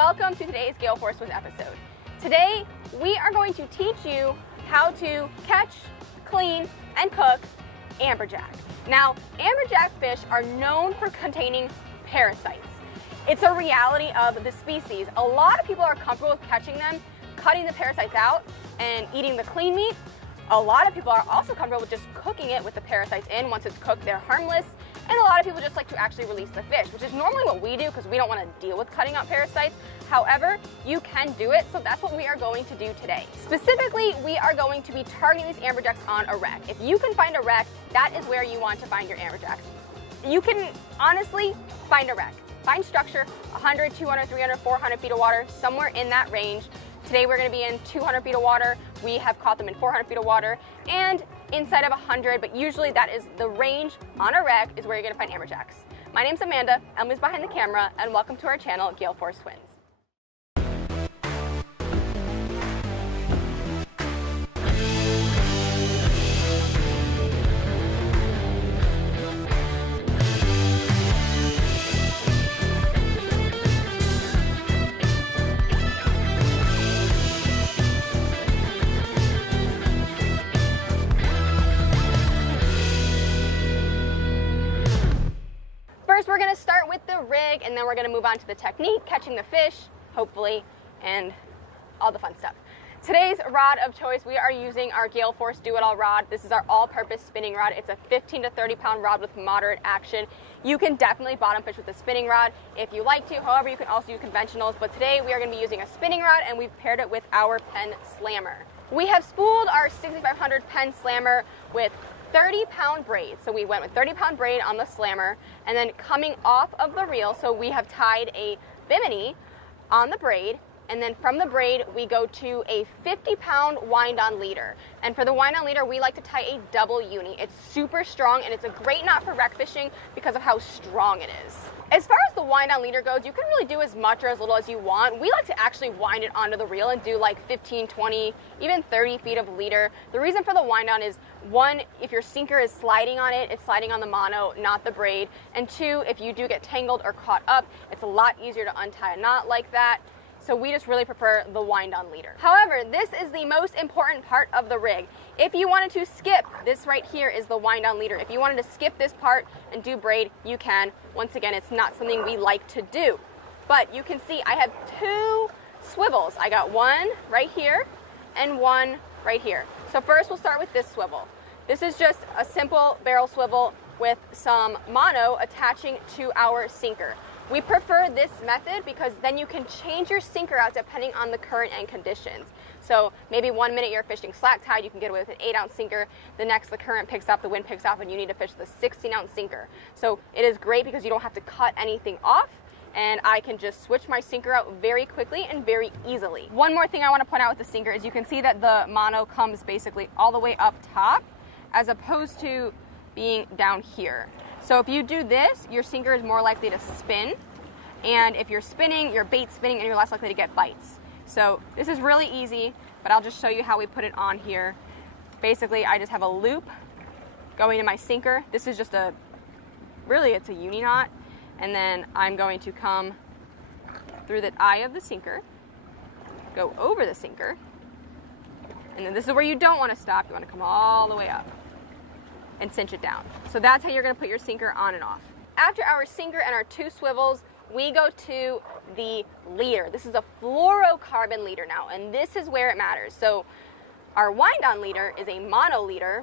welcome to today's Gale Force With episode. Today, we are going to teach you how to catch, clean, and cook amberjack. Now, amberjack fish are known for containing parasites. It's a reality of the species. A lot of people are comfortable with catching them, cutting the parasites out, and eating the clean meat. A lot of people are also comfortable with just cooking it with the parasites in. Once it's cooked, they're harmless. And a lot of people just like to actually release the fish, which is normally what we do because we don't want to deal with cutting out parasites. However, you can do it, so that's what we are going to do today. Specifically, we are going to be targeting these amberjacks on a wreck. If you can find a wreck, that is where you want to find your amberjacks. You can honestly find a wreck. Find structure, 100, 200, 300, 400 feet of water, somewhere in that range. Today we're going to be in 200 feet of water. We have caught them in 400 feet of water and inside of 100, but usually that is the range on a wreck is where you're going to find amberjacks. My name's Amanda, Emily's behind the camera, and welcome to our channel, Gale Force Twins. First, we're going to start with the rig, and then we're going to move on to the technique, catching the fish, hopefully, and all the fun stuff. Today's rod of choice, we are using our Gale Force Do-It-All rod. This is our all-purpose spinning rod. It's a 15 to 30 pound rod with moderate action. You can definitely bottom fish with a spinning rod if you like to. However, you can also use conventionals, but today we are going to be using a spinning rod, and we've paired it with our Penn Slammer. We have spooled our 6500 Penn Slammer with 30-pound braid. So we went with 30-pound braid on the slammer, and then coming off of the reel, so we have tied a bimini on the braid, and then from the braid we go to a 50-pound wind-on leader. And for the wind-on leader, we like to tie a double uni. It's super strong, and it's a great knot for wreck fishing because of how strong it is. As far as the wind-on leader goes, you can really do as much or as little as you want. We like to actually wind it onto the reel and do like 15, 20, even 30 feet of leader. The reason for the wind-on is, one, if your sinker is sliding on it, it's sliding on the mono, not the braid. And two, if you do get tangled or caught up, it's a lot easier to untie a knot like that. So we just really prefer the wind-on leader. However, this is the most important part of the rig. If you wanted to skip, this right here is the wind-on leader. If you wanted to skip this part and do braid, you can. Once again, it's not something we like to do. But you can see I have two swivels. I got one right here and one right here. So first we'll start with this swivel. This is just a simple barrel swivel with some mono attaching to our sinker. We prefer this method because then you can change your sinker out depending on the current and conditions. So maybe 1 minute you're fishing slack tide, you can get away with an 8-ounce sinker. The next, the current picks up, the wind picks up, and you need to fish with a 16-ounce sinker. So it is great because you don't have to cut anything off, and I can just switch my sinker out very quickly and very easily. One more thing I want to point out with the sinker is you can see that the mono comes basically all the way up top as opposed to being down here. So if you do this, your sinker is more likely to spin, and if you're spinning, your bait's spinning, and you're less likely to get bites. So this is really easy, but I'll just show you how we put it on here. Basically, I just have a loop going to my sinker. This is just really it's a uni knot, and then I'm going to come through the eye of the sinker, go over the sinker, and then this is where you don't want to stop. You want to come all the way up and cinch it down. So that's how you're going to put your sinker on and off. After our sinker and our two swivels, we go to the leader. This is a fluorocarbon leader now, and this is where it matters. So our wind-on leader is a mono leader,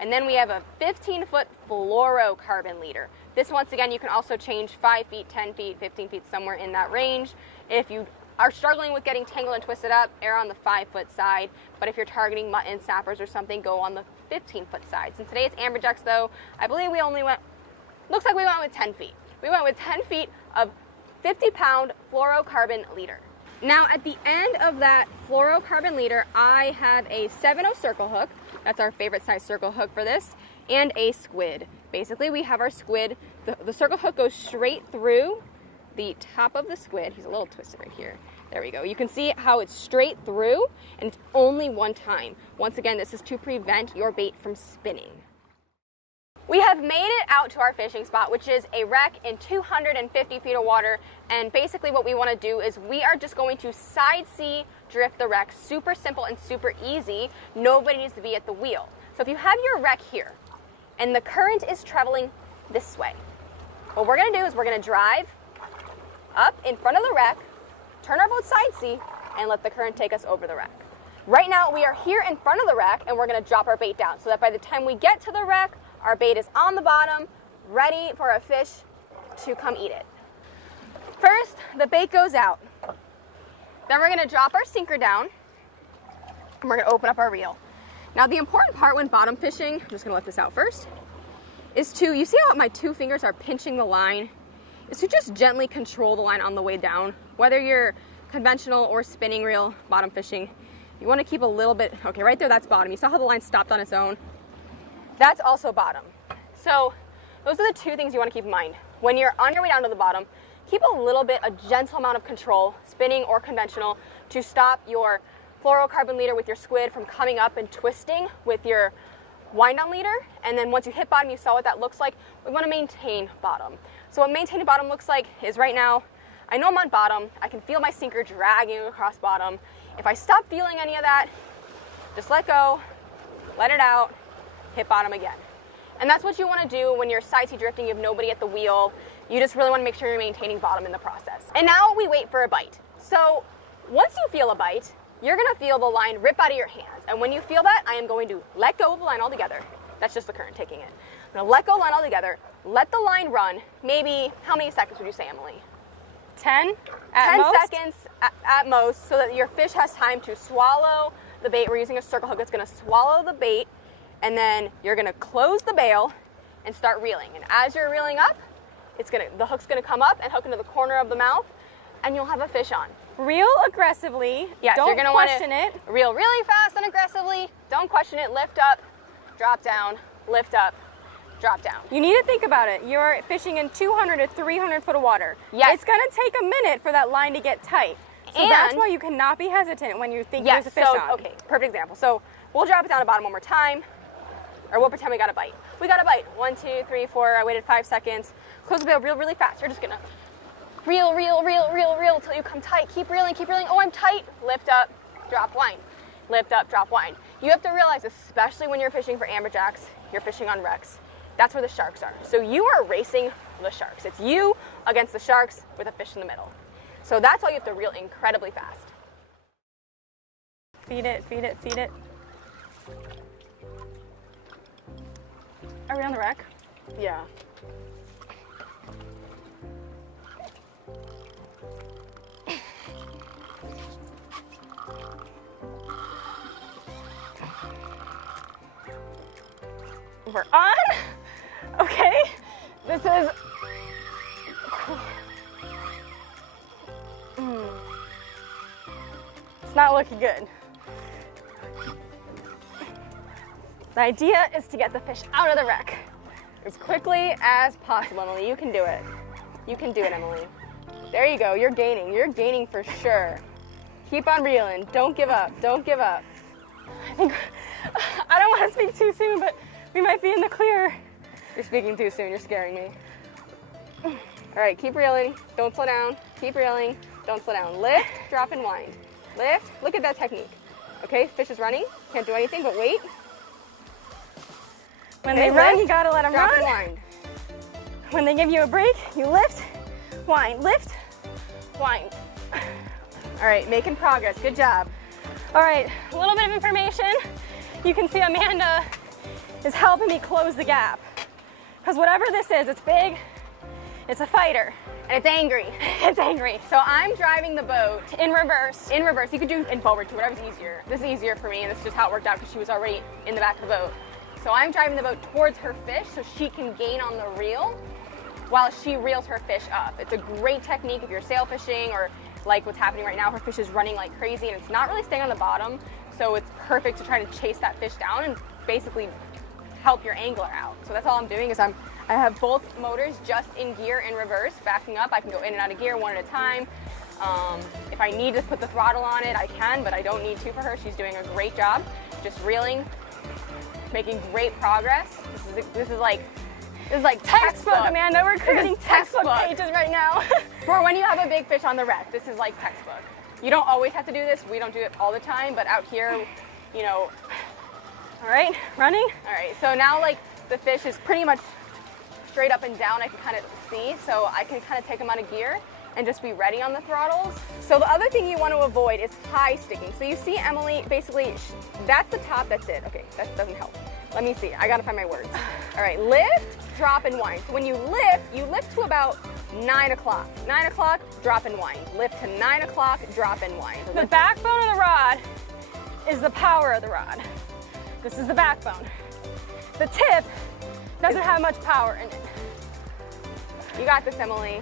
and then we have a 15-foot fluorocarbon leader. This, once again, you can also change 5 feet, 10 feet, 15 feet, somewhere in that range. If you are struggling with getting tangled and twisted up, err on the 5-foot side. But if you're targeting mutton, snappers, or something, go on the 15-foot side. Since today it's amberjacks, though, I believe we only went, looks like we went with 10 feet. We went with 10 feet of 50-pound fluorocarbon leader. Now at the end of that fluorocarbon leader, I have a 7/0 circle hook. That's our favorite size circle hook for this, and a squid. Basically, we have our squid. The circle hook goes straight through the top of the squid. He's a little twisted right here. There we go. You can see how it's straight through, and it's only one time. Once again, this is to prevent your bait from spinning. We have made it out to our fishing spot, which is a wreck in 250 feet of water. And basically what we want to do is we are just going to side sea drift the wreck. Super simple and super easy. Nobody needs to be at the wheel. So if you have your wreck here and the current is traveling this way, what we're going to do is we're going to drive up in front of the wreck, turn our boat side sea, and let the current take us over the wreck. Right now we are here in front of the wreck and we're going to drop our bait down so that by the time we get to the wreck, our bait is on the bottom, ready for a fish to come eat it. First, the bait goes out. Then we're gonna drop our sinker down and we're gonna open up our reel. Now the important part when bottom fishing, I'm just gonna let this out first, is to, you see how my 2 fingers are pinching the line? Is to just gently control the line on the way down. Whether you're conventional or spinning reel bottom fishing, you wanna keep a little bit, okay, right there, that's bottom. You saw how the line stopped on its own? That's also bottom. So those are the 2 things you want to keep in mind. When you're on your way down to the bottom, keep a gentle amount of control, spinning or conventional, to stop your fluorocarbon leader with your squid from coming up and twisting with your wind down leader. And then once you hit bottom, you saw what that looks like. We want to maintain bottom. So what maintaining bottom looks like is right now, I know I'm on bottom. I can feel my sinker dragging across bottom. If I stop feeling any of that, just let go, let it out, hit bottom again. And that's what you want to do when you're side sea drifting, you have nobody at the wheel. You just really want to make sure you're maintaining bottom in the process. And now we wait for a bite. So once you feel a bite, you're going to feel the line rip out of your hands. And when you feel that, I am going to let go of the line altogether. That's just the current taking it. I'm going to let go of the line altogether, let the line run. Maybe, how many seconds would you say, Emily? 10 seconds at most, so that your fish has time to swallow the bait. We're using a circle hook. It's going to swallow the bait. And then you're gonna close the bail and start reeling. And as you're reeling up, the hook's gonna come up and hook into the corner of the mouth, and you'll have a fish on. Reel aggressively. Yes, don't you're gonna question it. Reel really fast and aggressively. Don't question it. Lift up, drop down, lift up, drop down. You need to think about it. You're fishing in 200 to 300 foot of water. Yes. It's gonna take a minute for that line to get tight. So that's why you cannot be hesitant when you think there's a fish on. Okay, perfect example. So we'll drop it down to bottom one more time. Or we'll pretend we got a bite. We got a bite. 1, 2, 3, 4. I waited 5 seconds. Close the bail, reel really fast. You're just gonna reel until you come tight. Keep reeling, keep reeling. Oh, I'm tight. Lift up, drop, wind. Lift up, drop, wind. You have to realize, especially when you're fishing for amberjacks, you're fishing on wrecks. That's where the sharks are. So you are racing the sharks. It's you against the sharks with a fish in the middle. So that's why you have to reel incredibly fast. Feed it, feed it, feed it. Are we on the wreck? Yeah. We're on. Okay. This is. It's not looking good. The idea is to get the fish out of the wreck As quickly as possible, Emily. You can do it. You can do it, Emily. There you go. You're gaining. You're gaining for sure. Keep on reeling. Don't give up. Don't give up. I don't want to speak too soon, but we might be in the clear. You're speaking too soon. You're scaring me. All right, keep reeling. Don't slow down. Keep reeling. Don't slow down. Lift, drop, and wind. Lift. Look at that technique. Okay, fish is running. Can't do anything but wait. When they run, you gotta let them drop, run. And wind. When they give you a break, you lift, wind, lift, wind. All right, making progress. Good job. All right, a little bit of information. You can see Amanda is helping me close the gap. Because whatever this is, it's big, it's a fighter. And it's angry. It's angry. So I'm driving the boat In reverse. in reverse. You could do in forward too, whatever's easier. This is easier for me, and this is just how it worked out because she was already in the back of the boat. So I'm driving the boat towards her fish so she can gain on the reel while she reels her fish up. It's a great technique if you're sail fishing or like what's happening right now. Her fish is running like crazy and it's not really staying on the bottom. So it's perfect to try to chase that fish down and basically help your angler out. So that's all I'm doing is I have both motors just in gear in reverse, backing up. I can go in and out of gear one at a time. If I need to put the throttle on it, I can, but I don't need to for her. She's doing a great job. Just reeling, making great progress. This is like This is like Textbook, Amanda. We're creating textbook pages right now. For when you have a big fish on the wreck, this is like textbook. You don't always have to do this. We don't do it all the time, but out here, you know. All right, running. All right, so now like the fish is pretty much straight up and down. I can kind of see, so I can kind of take them out of gear and just be ready on the throttles. So the other thing you want to avoid is high sticking. So you see Emily, basically, that's the top, that's it. Okay, that doesn't help. Let me see, I gotta find my words. All right, lift, drop, and wind. So when you lift to about 9 o'clock. 9 o'clock, drop and wind. Lift to 9 o'clock, drop and wind. The backbone of the rod is the power of the rod. This is the backbone. The tip doesn't have much power in it. You got this, Emily.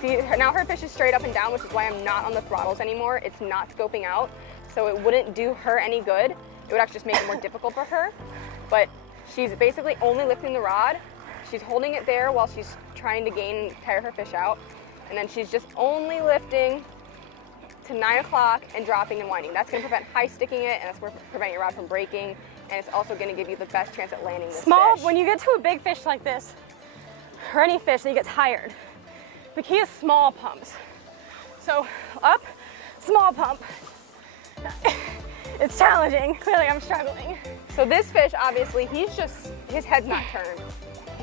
See, now her fish is straight up and down, which is why I'm not on the throttles anymore. It's not scoping out, so it wouldn't do her any good. It would actually just make it more difficult for her. But she's basically only lifting the rod. She's holding it there while she's trying to tire her fish out. And then she's just only lifting to 9 o'clock and dropping and winding. That's gonna prevent high sticking it, and that's gonna prevent your rod from breaking. And it's also gonna give you the best chance at landing this fish. When you get to a big fish like this, or any fish that you get tired, the key is small pumps. So up, small pump. It's challenging. Clearly I'm struggling. So this fish, obviously, his head's not turned.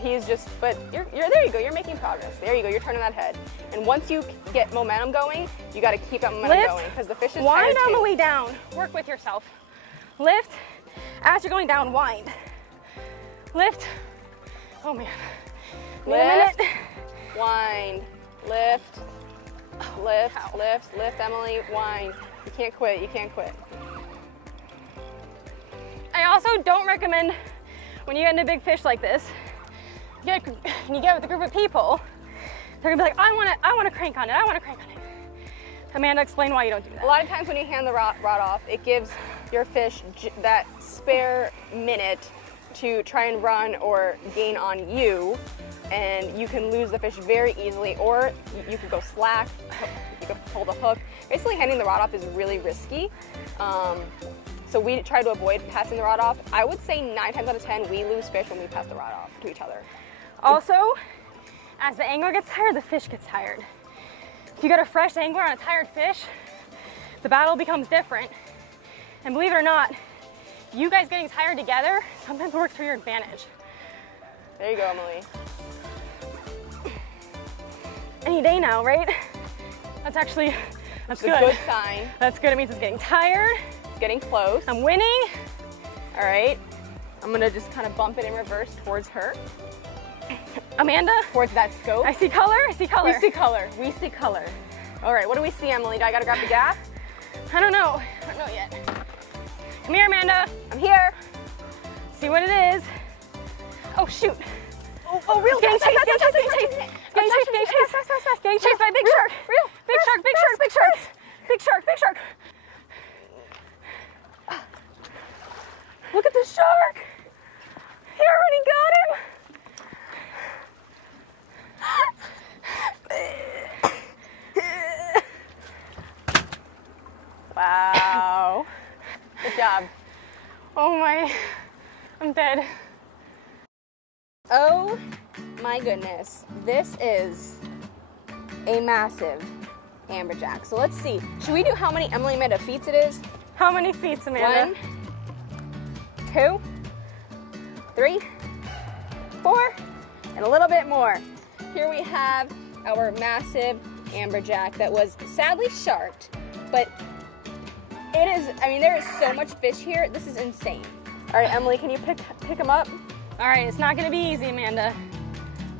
He's just, but there you go, you're making progress. There you go, you're turning that head. And once you get momentum going, you gotta keep that momentum going, because the fish is tired too. Wind Emily down. Work with yourself. Lift, as you're going down, wind. Lift, oh man. Wait a minute. Wind, lift, lift, Emily, wind. You can't quit, you can't quit. I also don't recommend, when you get into big fish like this, you get with a group of people, they're gonna be like, I want to crank on it, I want to crank on it. Amanda, explain why you don't do that. A lot of times when you hand the rod off, it gives your fish that spare minute to try and run or gain on you, and you can lose the fish very easily, or you could go slack, you could pull the hook. Basically, handing the rod off is really risky. So we try to avoid passing the rod off. I would say 9 times out of 10, we lose fish when we pass the rod off to each other. Also, as the angler gets tired, the fish gets tired. If you got a fresh angler on a tired fish, the battle becomes different. And believe it or not, you guys getting tired together sometimes works for your advantage. There you go, Emily. Any day now, right? That's good. It's a good sign. That's good, it means it's getting tired. It's getting close. I'm winning. All right, I'm gonna just kind of bump it in reverse towards her. Amanda? Towards that scope. I see color, I see color. We see color, we see color. All right, what do we see, Emily? Do I gotta grab the gaff? I don't know yet. Come here, Amanda. I'm here. See what it is. Oh, shoot. Oh, real getting chased by a big shark. Big shark. Look at the shark. He already got him. Wow. Good job. Oh my, I'm dead. Oh my goodness. This is a massive amberjack. So let's see. Should we do how many Emily Amanda feet it is? How many feet, Amanda? 1, 2, 3, 4, and a little bit more. Here we have our massive amberjack that was sadly sharked, but it is, I mean, there is so much fish here. This is insane. All right, Emily, can you pick him up? All right, it's not gonna be easy, Amanda,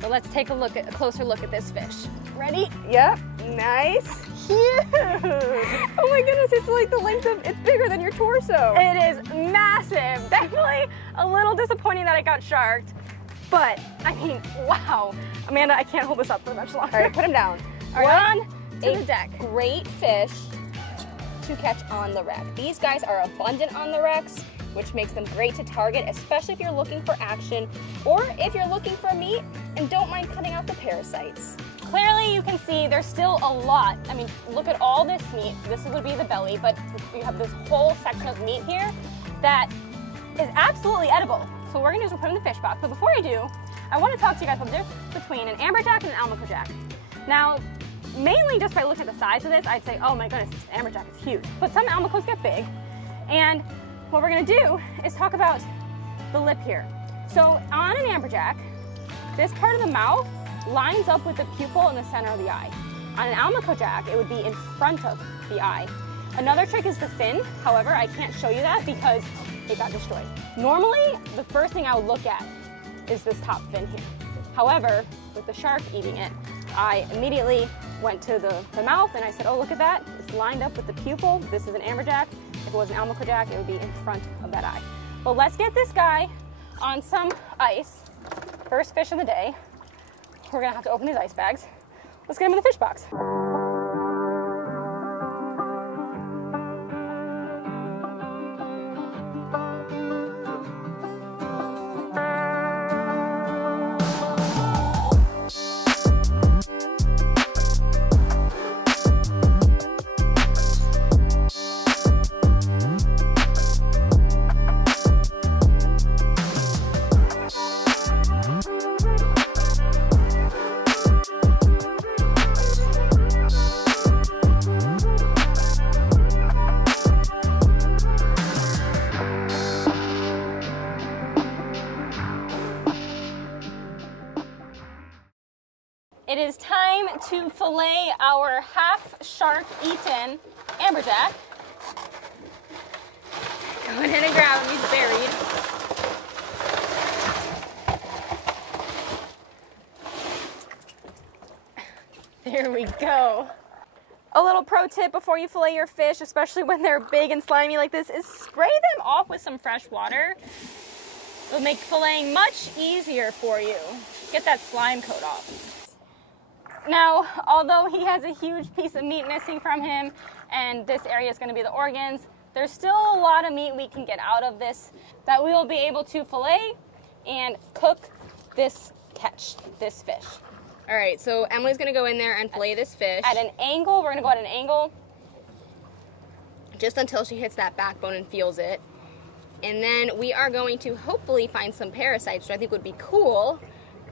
but let's take a closer look at this fish. Ready? Yep, nice. Huge. Oh my goodness, it's like the length of, it's bigger than your torso. It is massive. Definitely a little disappointing that it got sharked, but I mean, wow. Amanda, I can't hold this up for much longer. All right, put him down. All right, on to the deck. Great fish to catch on the wreck. These guys are abundant on the wrecks, which makes them great to target, especially if you're looking for action or if you're looking for meat and don't mind cutting out the parasites. Clearly you can see there's still a lot. I mean, look at all this meat. This would be the belly, but you have this whole section of meat here that is absolutely edible. So what we're gonna do is we'll put it in the fish box. But before I do, I want to talk to you guys about the difference between an amberjack and an almacojack. Now, mainly just by looking at the size of this, I'd say, oh my goodness, this amberjack is huge. But some almacos get big. And what we're going to do is talk about the lip here. So on an amberjack, this part of the mouth lines up with the pupil in the center of the eye. On an almacojack, it would be in front of the eye. Another trick is the fin. However, I can't show you that because it got destroyed. Normally, the first thing I would look at is this top fin here. However, with the shark eating it, I immediately went to the mouth and I said, oh, look at that. It's lined up with the pupil. This is an amberjack. If it was an almacojack, it would be in front of that eye. But let's get this guy on some ice. First fish of the day. We're gonna have to open these ice bags. Let's get him in the fish box. It is time to fillet our half shark eaten amberjack. Go ahead and grab him, he's buried. There we go. A little pro tip before you fillet your fish, especially when they're big and slimy like this, is spray them off with some fresh water. It'll make filleting much easier for you. Get that slime coat off. Now, although he has a huge piece of meat missing from him, and this area is going to be the organs, there's still a lot of meat we can get out of this that we will be able to fillet and cook this fish. All right, so Emily's gonna go in there and fillet this fish. At an angle, we're gonna go at an angle. Just until she hits that backbone and feels it. And then we are going to hopefully find some parasites, which I think would be cool.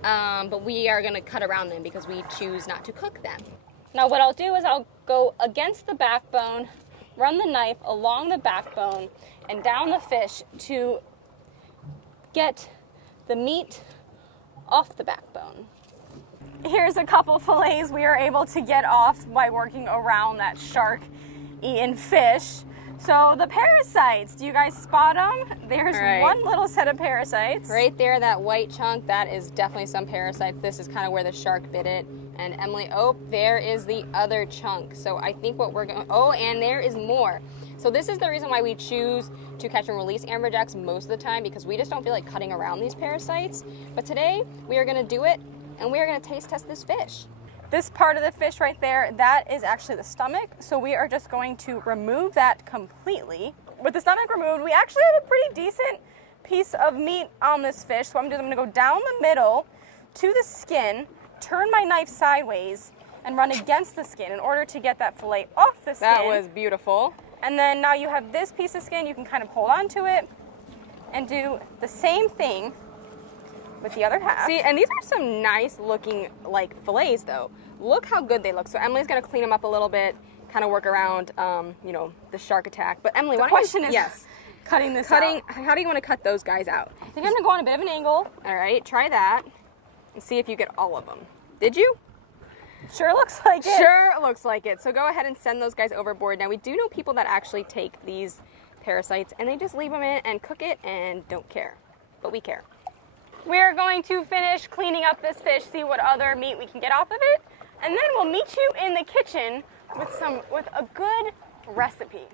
But we are gonna cut around them because we choose not to cook them. Now what I'll do is I'll go against the backbone, run the knife along the backbone and down the fish to get the meat off the backbone. Here's a couple fillets we are able to get off by working around that shark-eaten fish. So the parasites, do you guys spot them? There's one little set of parasites. Right there, that white chunk, that is definitely some parasites. This is kind of where the shark bit it. And Emily, oh, there is the other chunk. So I think what we're going, oh, and there is more. So this is the reason why we choose to catch and release amberjacks most of the time, because we just don't feel like cutting around these parasites. But today, we are gonna do it, and we are gonna taste test this fish. This part of the fish right there, that is actually the stomach. So we are just going to remove that completely. With the stomach removed, we actually have a pretty decent piece of meat on this fish. So I'm gonna go down the middle to the skin, turn my knife sideways, and run against the skin in order to get that fillet off the skin. That was beautiful. And then now you have this piece of skin, you can kind of hold on to it and do the same thing with the other half. See, and these are some nice looking like fillets though. Look how good they look. So Emily's gonna clean them up a little bit, kind of work around, you know, the shark attack. But Emily, the question is cutting this out. How do you want to cut those guys out? I think I'm gonna go on a bit of an angle. All right, try that and see if you get all of them. Did you? Sure looks like it. Sure looks like it. So go ahead and send those guys overboard. Now we do know people that actually take these parasites and they just leave them in and cook it and don't care, but we care. We're going to finish cleaning up this fish, see what other meat we can get off of it, and then we'll meet you in the kitchen with a good recipe.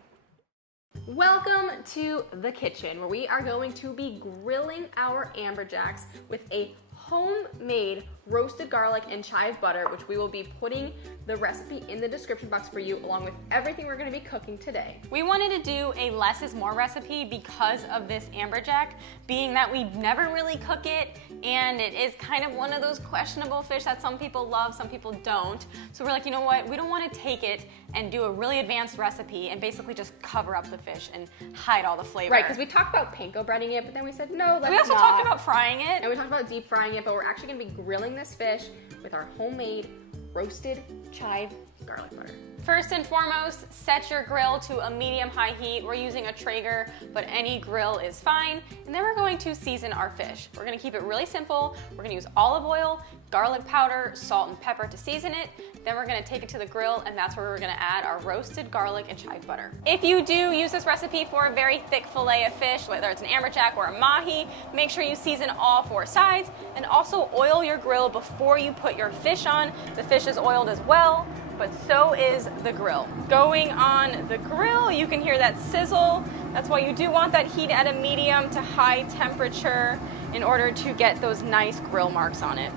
Welcome to the kitchen, where we are going to be grilling our amberjacks with a homemade roasted garlic and chive butter, which we will be putting the recipe in the description box for you, along with everything we're going to be cooking today. We wanted to do a less is more recipe because of this amberjack, being that we never really cook it, and it is kind of one of those questionable fish that some people love, some people don't. So we're like, you know what, we don't want to take it and do a really advanced recipe and basically just cover up the fish and hide all the flavor. Right, because we talked about panko breading it, but then we said no, let's not. We also talked about frying it. And we talked about deep frying it. it, but we're actually gonna be grilling this fish with our homemade roasted chive garlic butter. First and foremost, set your grill to a medium-high heat. We're using a Traeger, but any grill is fine. And then we're going to season our fish. We're gonna keep it really simple. We're gonna use olive oil, garlic powder, salt and pepper to season it. Then we're gonna take it to the grill, and that's where we're gonna add our roasted garlic and chive butter. If you do use this recipe for a very thick fillet of fish, whether it's an amberjack or a mahi, make sure you season all 4 sides, and also oil your grill before you put your fish on. The fish is oiled as well, but so is the grill. Going on the grill, you can hear that sizzle. That's why you do want that heat at a medium to high temperature in order to get those nice grill marks on it.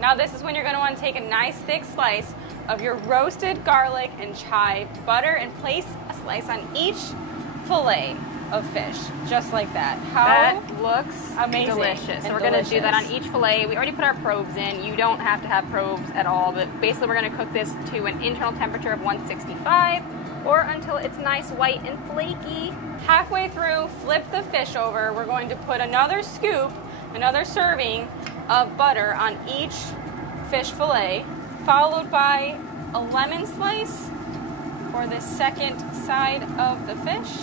Now this is when you're gonna want to take a nice thick slice of your roasted garlic and chive butter and place a slice on each fillet of fish, just like that. That looks amazing. Delicious. So we're gonna do that on each fillet. We already put our probes in. You don't have to have probes at all, but basically we're gonna cook this to an internal temperature of 165 or until it's nice, white, and flaky. Halfway through, flip the fish over. We're going to put another scoop, another serving of butter on each fish fillet, followed by a lemon slice for the second side of the fish.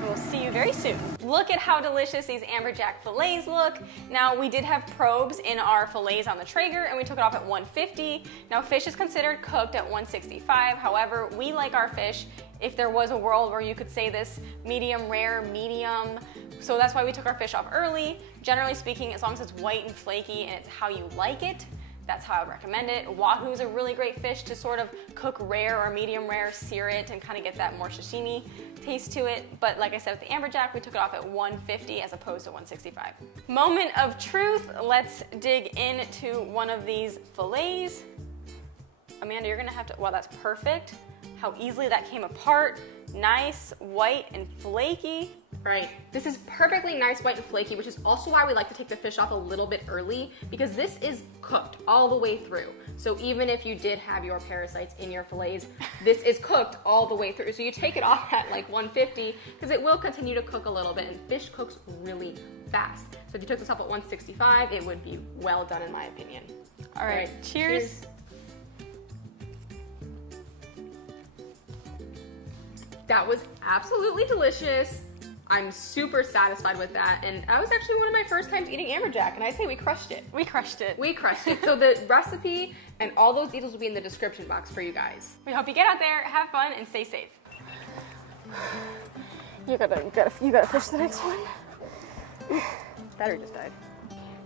We'll see you very soon. Look at how delicious these amberjack fillets look. Now, we did have probes in our fillets on the Traeger, and we took it off at 150. Now, fish is considered cooked at 165. However, we like our fish, if there was a world where you could say this, medium rare, medium. So that's why we took our fish off early. Generally speaking, as long as it's white and flaky and it's how you like it, that's how I would recommend it. Wahoo is a really great fish to sort of cook rare or medium rare, sear it, and kind of get that more sashimi taste to it. But like I said, with the amberjack, we took it off at 150 as opposed to 165. Moment of truth, let's dig into one of these fillets. Amanda, you're gonna have to, wow, that's perfect. How easily that came apart. Nice, white, and flaky. Right. This is perfectly nice, white, and flaky, which is also why we like to take the fish off a little bit early, because this is cooked all the way through. So even if you did have your parasites in your fillets, this is cooked all the way through. So you take it off at like 150, because it will continue to cook a little bit, and fish cooks really fast. So if you took this off at 165, it would be well done in my opinion. All right. Cheers. That was absolutely delicious. I'm super satisfied with that, and that was actually one of my first times eating amberjack, and I'd say we crushed it. We crushed it. We crushed it. So the recipe and all those details will be in the description box for you guys. We hope you get out there, have fun, and stay safe. You gotta fish the next one. Battery just died.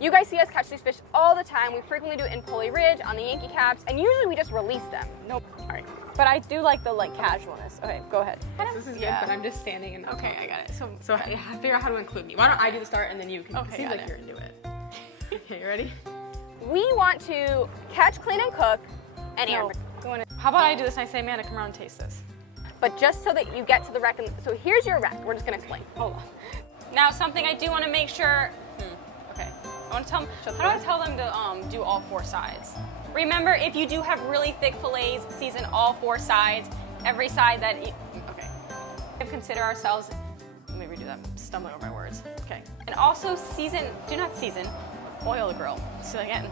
You guys see us catch these fish all the time. We frequently do it in Pulley Ridge, on the Yankee caps, and usually we just release them. Nope. All right. But I do like the casualness. Okay, go ahead. This is good, but I'm just standing and okay, I got it. So I figure out how to include me. Why don't I do the start and then you can. Okay, seems like you're into it. Okay, you ready? We want to catch, clean, and cook an amberjack. How about I do this and I say, Amanda, come around and taste this. But just so that you get to the rack, so here's your rack. We're just gonna explain. Hold on. Now, something I do want to make sure. Okay. I want to tell them. How do I tell them to do all 4 sides? Remember, if you do have really thick fillets, season all 4 sides. Every side that. Okay. Consider ourselves. Let me redo that. I'm stumbling over my words. Okay. And also season. Do not season. Oil the grill. So again.